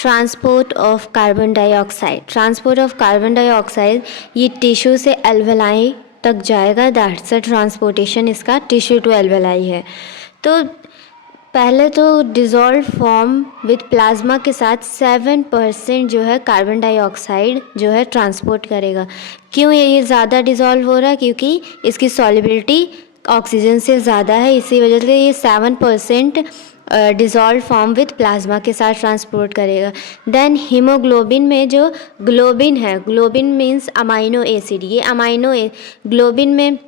Transport of carbon dioxide. Transport of carbon dioxide ये tissue से alveoli तक जाएगा, दैट्स अ ट्रांसपोर्टेशन इसका टिश्यू टू एल्वेलाई है। तो पहले तो डिज़ोल्व फॉर्म विथ प्लाज्मा के साथ 7% जो है कार्बन डाइऑक्साइड जो है ट्रांसपोर्ट करेगा। क्यों ये ज़्यादा डिज़ोल्व हो रहा है? क्योंकि इसकी सॉल्युबिलिटी ऑक्सीजन से ज़्यादा है, इसी वजह से ये 7% डिज़ोल्व फॉर्म विथ प्लाज्मा के साथ ट्रांसपोर्ट करेगा। देन हीमोग्लोबिन में जो ग्लोबिन है, ग्लोबिन मीन्स अमाइनो एसिड, ये ग्लोबिन में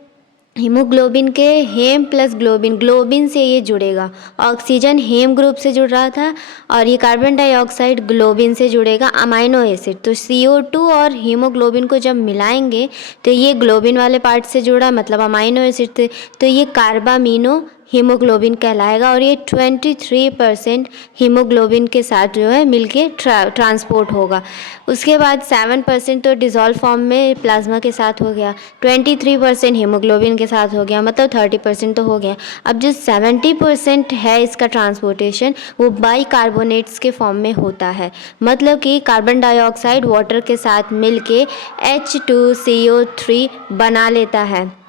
हीमोग्लोबिन के हेम प्लस ग्लोबिन, ग्लोबिन से ये जुड़ेगा। ऑक्सीजन हेम ग्रुप से जुड़ रहा था और ये कार्बन डाइऑक्साइड ग्लोबिन से जुड़ेगा, अमाइनो एसिड। तो CO2 और हीमोग्लोबिन को जब मिलाएंगे तो ये ग्लोबिन वाले पार्ट से जुड़ा, मतलब अमाइनो एसिड थे, तो ये कार्बामीनो हीमोग्लोबिन कहलाएगा और ये 23% हीमोग्लोबिन के साथ जो है मिलके ट्रांसपोर्ट होगा। उसके बाद 7% तो डिज़ोल्व फॉर्म में प्लाज्मा के साथ हो गया, 23% हीमोग्लोबिन के साथ हो गया, मतलब 30% तो हो गया। अब जो 70% है इसका ट्रांसपोर्टेशन वो बाइकार्बोनेट्स के फॉर्म में होता है, मतलब कि कार्बन डाइऑक्साइड वाटर के साथ मिलके H2CO3 बना लेता है,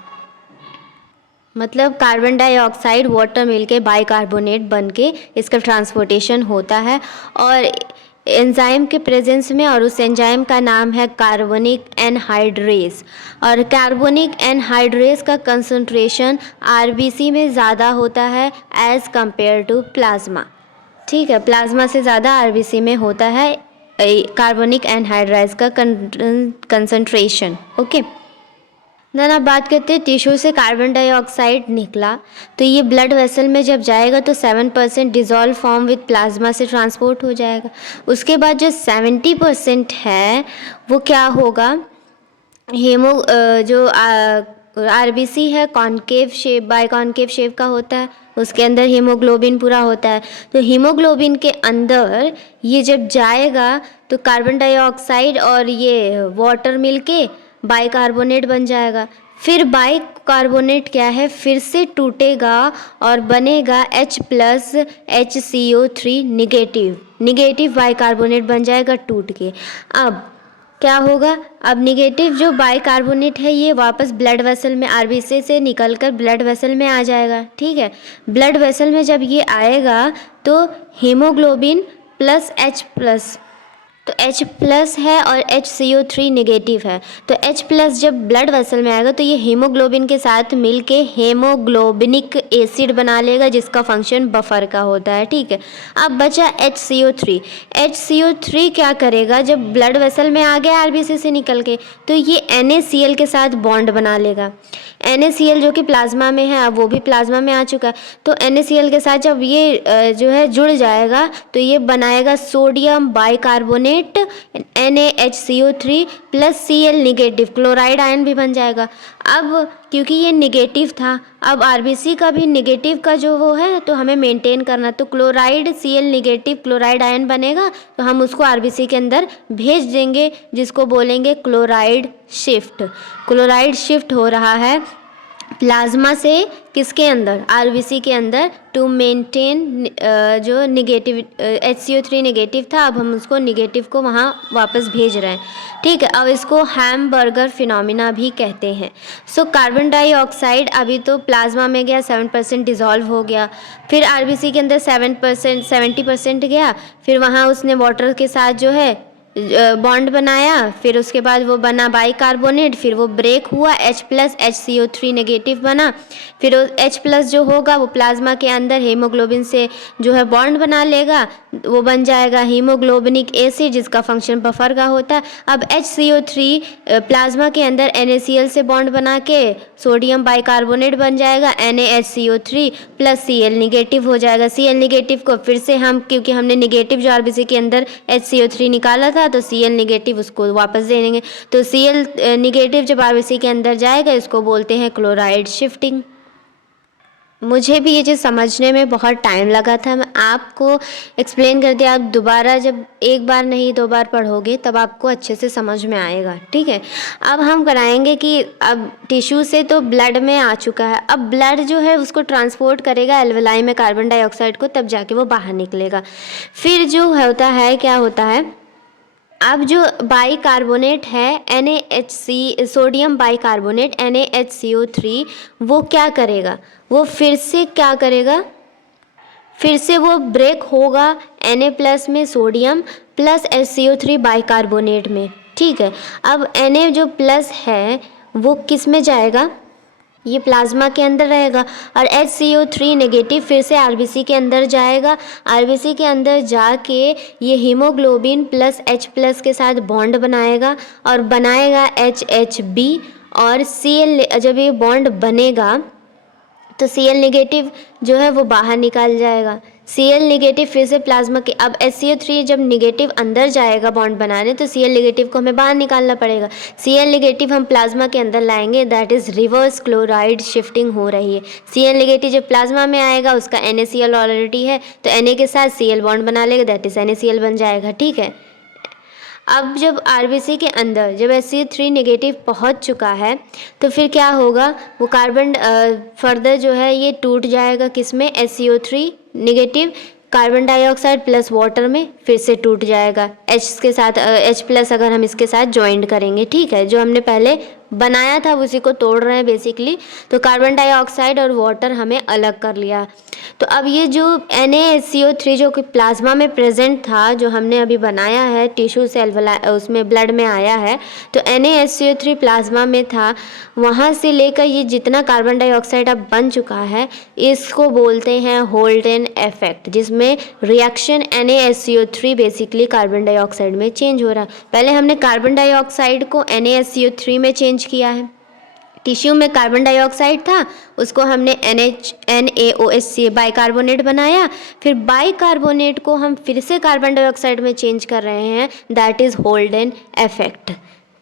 मतलब कार्बन डाइऑक्साइड वाटर मिलके बाइकार्बोनेट बनके इसका ट्रांसपोर्टेशन होता है और एंजाइम के प्रेजेंस में, और उस एंजाइम का नाम है कार्बोनिक एनहाइड्रेस। और कार्बोनिक एनहाइड्रेस का कंसंट्रेशन RBC में ज़्यादा होता है एज़ कंपेयर टू प्लाज्मा। ठीक है, प्लाज्मा से ज़्यादा RBC में होता है कार्बोनिक एनहाइड्रेस का कंसंट्रेशन। ओके, देन अब बात करते हैं टिश्यू से कार्बन डाइऑक्साइड निकला तो ये ब्लड वेसल में जब जाएगा तो 7% डिज़ोल्व फॉर्म विथ प्लाज्मा से ट्रांसपोर्ट हो जाएगा। उसके बाद जो 70% है वो क्या होगा, जो RBC है concave shape, biconcave shape का होता है, उसके अंदर हीमोग्लोबिन पूरा होता है। तो हीमोग्लोबिन के अंदर ये जब जाएगा तो कार्बन डाइऑक्साइड और ये वाटर मिलके बाइकार्बोनेट बन जाएगा। फिर बाइकार्बोनेट क्या है, फिर से टूटेगा और बनेगा H+HCO3 निगेटिव बाइकार्बोनेट बन जाएगा टूट के। अब क्या होगा, अब निगेटिव जो बाइकार्बोनेट है ये वापस ब्लड वेसल में RBC से निकलकर ब्लड वेसल में आ जाएगा। ठीक है, ब्लड वेसल में जब ये आएगा तो हीमोग्लोबिन प्लस H+, तो H+ है और HCO3 निगेटिव है, तो H+ जब ब्लड वेसल में आएगा तो ये हीमोग्लोबिन के साथ मिलके हेमोग्लोबिनिक एसिड बना लेगा जिसका फंक्शन बफर का होता है। ठीक है, अब बचा HCO3 क्या करेगा, जब ब्लड वेसल में आ गया RBC से निकल के तो ये NaCl के साथ बॉन्ड बना लेगा। NaCl जो कि प्लाज्मा में है, अब वो भी प्लाज्मा में आ चुका है, तो NaCl के साथ जब ये जो है जुड़ जाएगा तो ये बनाएगा sodium bicarbonate NaHCO3 plus Cl negative, chloride ion भी बन जाएगा। अब क्योंकि ये निगेटिव था, अब RBC का भी निगेटिव का जो वो है तो हमें मेंटेन करना, तो chloride Cl negative chloride ion बनेगा तो हम उसको RBC के अंदर भेज देंगे जिसको बोलेंगे क्लोराइड शिफ्ट। क्लोराइड शिफ्ट हो रहा है प्लाज्मा से किसके अंदर, RBC के अंदर, टू मेंटेन जो निगेटिव HCO3 निगेटिव था, अब हम उसको निगेटिव को वहाँ वापस भेज रहे हैं। ठीक है, अब इसको हैमबर्गर फिनोमिना भी कहते हैं। सो कार्बन डाइऑक्साइड अभी तो प्लाज्मा में गया, 7% डिज़ोल्व हो गया, फिर RBC के अंदर 70% गया, फिर वहाँ उसने वाटर के साथ जो है बॉन्ड बनाया, फिर उसके बाद वो बना बाइकार्बोनेट, फिर वो ब्रेक हुआ, H+HCO3 नेगेटिव बना, फिर H+ जो होगा वो प्लाज्मा के अंदर हीमोग्लोबिन से जो है बॉन्ड बना लेगा, वो बन जाएगा हीमोग्लोबिनिक एसिड जिसका फंक्शन बफर का होता है। अब HCO3 प्लाज्मा के अंदर NaCl से बॉन्ड बना के सोडियम बाइकार्बोनेट बन जाएगा, NaHCO3 प्लस Cl निगेटिव हो जाएगा। Cl निगेटिव को फिर से हम, क्योंकि हमने निगेटिव जो RBC के अंदर HCO3 निकाला था तो Cl निगेटिव उसको वापस दे देंगे, तो Cl निगेटिव जब RBC के अंदर जाएगा इसको बोलते हैं क्लोराइड शिफ्टिंग। मुझे भी ये चीज़ समझने में बहुत टाइम लगा था। मैं आपको एक्सप्लेन कर दिया, आप दोबारा जब एक बार नहीं 2 बार पढ़ोगे तब आपको अच्छे से समझ में आएगा, ठीक है। अब हम कराएंगे कि अब टिश्यू से तो ब्लड में आ चुका है, अब ब्लड जो है उसको ट्रांसपोर्ट करेगा एल्वेलाई में कार्बन डाइऑक्साइड को, तब जाके वो बाहर निकलेगा। फिर जो होता है, क्या होता है, अब जो बाइकार्बोनेट है NaHC सोडियम बाइकार्बोनेट NaHCO3 वो क्या करेगा, वो फिर से क्या करेगा, फिर से वो ब्रेक होगा Na+ में सोडियम प्लस HCO3 बाइकार्बोनेट में, ठीक है। अब Na जो प्लस है वो किस में जाएगा, ये प्लाज्मा के अंदर रहेगा, और HCO3 नेगेटिव फिर से RBC के अंदर जाएगा। RBC के अंदर जाके ये हीमोग्लोबिन +H+ के साथ बॉन्ड बनाएगा और बनाएगा HHB, और Cl जब ये बॉन्ड बनेगा तो Cl नेगेटिव जो है वो बाहर निकाल जाएगा। Cl नेगेटिव फिर से प्लाज्मा के, अब HCO3 जब नेगेटिव अंदर जाएगा बॉन्ड बनाने तो Cl नेगेटिव को हमें बाहर निकालना पड़ेगा। Cl नेगेटिव हम प्लाज्मा के अंदर लाएंगे, that is reverse chloride shifting हो रही है। Cl नेगेटिव जब प्लाज्मा में आएगा, उसका NaCl ऑलरेडी है तो Na के साथ Cl बॉन्ड बना लेगा, दैट इज़ NaCl बन जाएगा, ठीक है। अब जब RBC के अंदर जब HCO3 नेगेटिव पहुंच चुका है तो फिर क्या होगा, वो कार्बन फर्दर जो है ये टूट जाएगा किस में, HCO3 negative carbon dioxide plus water में फिर से टूट जाएगा H के साथ, H+ अगर हम इसके साथ ज्वाइंट करेंगे, ठीक है। जो हमने पहले बनाया था उसी को तोड़ रहे हैं बेसिकली, तो कार्बन डाइऑक्साइड और वाटर हमें अलग कर लिया। तो अब ये जो NaHCO3 जो कि प्लाज्मा में प्रेजेंट था, जो हमने अभी बनाया है टिश्यू से उसमें ब्लड में आया है, तो NaHCO3 प्लाज्मा में था, वहाँ से लेकर ये जितना कार्बन डाइऑक्साइड अब बन चुका है इसको बोलते हैं होल्डेन इफेक्ट, जिसमें reaction NaHCO3 basically carbon dioxide में चेंज हो रहा है। पहले हमने कार्बन डाइऑक्साइड को NaHCO3 में चेंज किया है, टिश्यू में कार्बन डाइऑक्साइड था उसको हमने NaOH बाइकार्बोनेट बनाया, फिर बाइकार्बोनेट को हम फिर से कार्बन डाइऑक्साइड में चेंज कर रहे हैं, दैट इज़ होल्डेन इफेक्ट,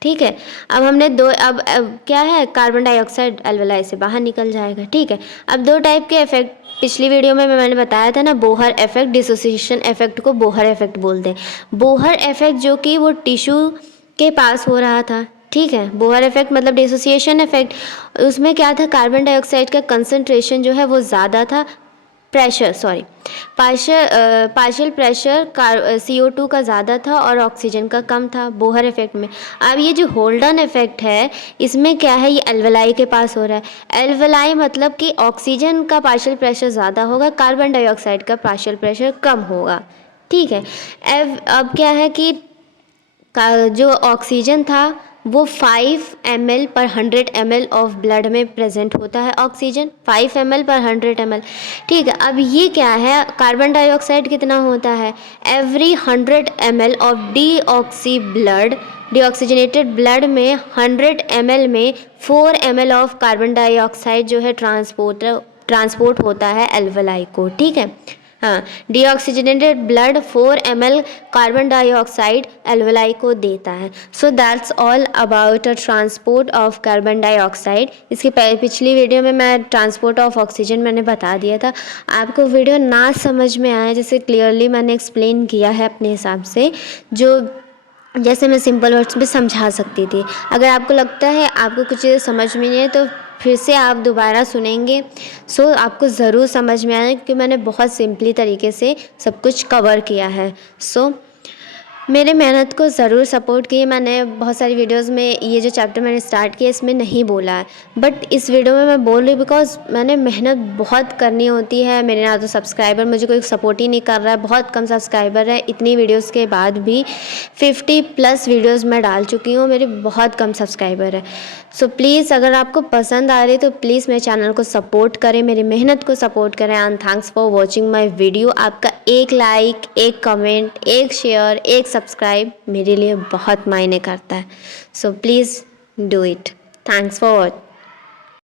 ठीक है। अब हमने अब क्या है, कार्बन डाइऑक्साइड एल्वेलाई से बाहर निकल जाएगा, ठीक है। अब 2 टाइप के इफेक्ट पिछली वीडियो में मैंने बताया था ना, बोहर इफेक्ट, डिसोसिएशन इफेक्ट को बोहर इफेक्ट बोलते हैं। बोहर इफेक्ट जो कि वो टिश्यू के पास हो रहा था, ठीक है। बोहर इफेक्ट मतलब डिसोसिएशन इफेक्ट, उसमें क्या था, कार्बन डाइऑक्साइड का कंसंट्रेशन जो है वो ज़्यादा था, पार्शियल प्रेशर CO2 का ज़्यादा था और ऑक्सीजन का कम था बोहर इफेक्ट में। अब ये जो होल्डन इफेक्ट है इसमें क्या है, ये एल्वेलाई के पास हो रहा है। एल्वेलाई मतलब कि ऑक्सीजन का पार्शियल प्रेशर ज़्यादा होगा, कार्बन डाइऑक्साइड का पार्शियल प्रेशर कम होगा, ठीक है। अब क्या है कि जो ऑक्सीजन था वो 5 ml पर 100 ml ऑफ ब्लड में प्रेजेंट होता है, ऑक्सीजन 5 ml पर 100 ml, ठीक है। अब ये क्या है, कार्बन डाइऑक्साइड कितना होता है, every 100 ml of deoxygenated blood में 100 ml में 4 ml ऑफ कार्बन डाइऑक्साइड जो है ट्रांसपोर्ट होता है एल्वेलाई को, ठीक है। हाँ, deoxygenated blood 4 ml carbon dioxide alveoli को देता है। So that's all about a transport of carbon dioxide. इसकी पिछली वीडियो में मैं ट्रांसपोर्ट ऑफ ऑक्सीजन मैंने बता दिया था। आपको वीडियो ना समझ में आए, जैसे क्लियरली मैंने एक्सप्लेन किया है अपने हिसाब से, जो जैसे मैं सिंपल वर्ड्स में समझा सकती थी। अगर आपको लगता है आपको कुछ चीज़ें समझ में नहीं है तो फिर से आप दोबारा सुनेंगे, सो आपको ज़रूर समझ में आएगा क्योंकि मैंने बहुत सिंपली तरीके से सब कुछ कवर किया है। सो मेरे मेहनत को ज़रूर सपोर्ट कीजिए। मैंने बहुत सारी वीडियोस में ये जो चैप्टर मैंने स्टार्ट किया इसमें नहीं बोला है, बट इस वीडियो में मैं बोल रही बिकॉज मैंने मेहनत बहुत करनी होती है। मेरे ना तो सब्सक्राइबर, मुझे कोई सपोर्ट ही नहीं कर रहा है, बहुत कम सब्सक्राइबर है। इतनी वीडियोस के बाद भी 50+ वीडियोस मैं डाल चुकी हूँ, मेरे बहुत कम सब्सक्राइबर है। सो प्लीज़ अगर आपको पसंद आ रही तो प्लीज़ मेरे चैनल को सपोर्ट करें, मेरी मेहनत को सपोर्ट करें। And thanks for watching my video. आपका एक लाइक, एक कमेंट, एक शेयर, एक सब्सक्राइब मेरे लिए बहुत मायने करता है। So please do it. Thanks for watching.